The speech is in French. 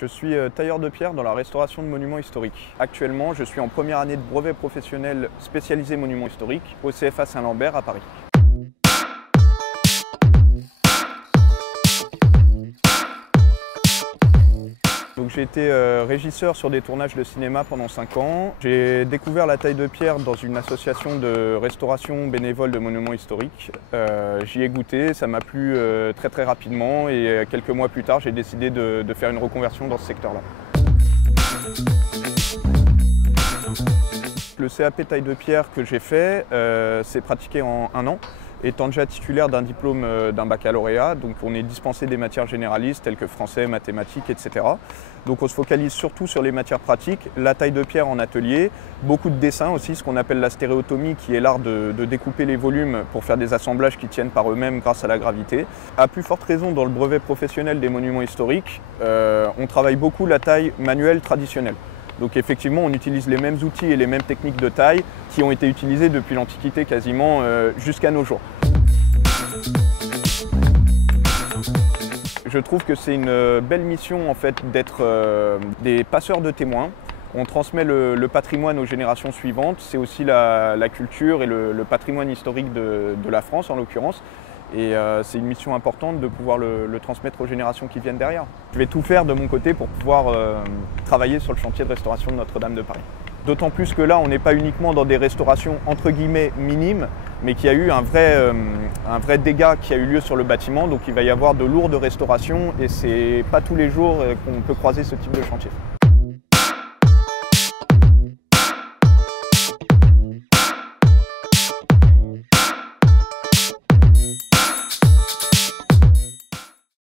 Je suis tailleur de pierre dans la restauration de monuments historiques. Actuellement, je suis en première année de brevet professionnel spécialisé monuments historiques au CFA Saint-Lambert à Paris. J'ai été régisseur sur des tournages de cinéma pendant 5 ans. J'ai découvert la taille de pierre dans une association de restauration bénévole de monuments historiques. J'y ai goûté, ça m'a plu très rapidement et quelques mois plus tard, j'ai décidé de faire une reconversion dans ce secteur-là. Le CAP taille de pierre que j'ai fait, c'est pratiqué en 1 an. Étant déjà titulaire d'un diplôme d'un baccalauréat, donc on est dispensé des matières généralistes telles que français, mathématiques, etc. Donc on se focalise surtout sur les matières pratiques, la taille de pierre en atelier, beaucoup de dessins aussi, ce qu'on appelle la stéréotomie qui est l'art de découper les volumes pour faire des assemblages qui tiennent par eux-mêmes grâce à la gravité. À plus forte raison dans le brevet professionnel des monuments historiques, on travaille beaucoup la taille manuelle traditionnelle. Donc effectivement, on utilise les mêmes outils et les mêmes techniques de taille qui ont été utilisées depuis l'Antiquité quasiment jusqu'à nos jours. Je trouve que c'est une belle mission en fait d'être des passeurs de témoins. On transmet le patrimoine aux générations suivantes. C'est aussi la culture et le patrimoine historique de la France en l'occurrence. Et c'est une mission importante de pouvoir le transmettre aux générations qui viennent derrière. Je vais tout faire de mon côté pour pouvoir travailler sur le chantier de restauration de Notre-Dame de Paris. D'autant plus que là, on n'est pas uniquement dans des restaurations entre guillemets minimes, mais qu'il y a eu un vrai dégât qui a eu lieu sur le bâtiment. Donc il va y avoir de lourdes restaurations et c'est pas tous les jours qu'on peut croiser ce type de chantier.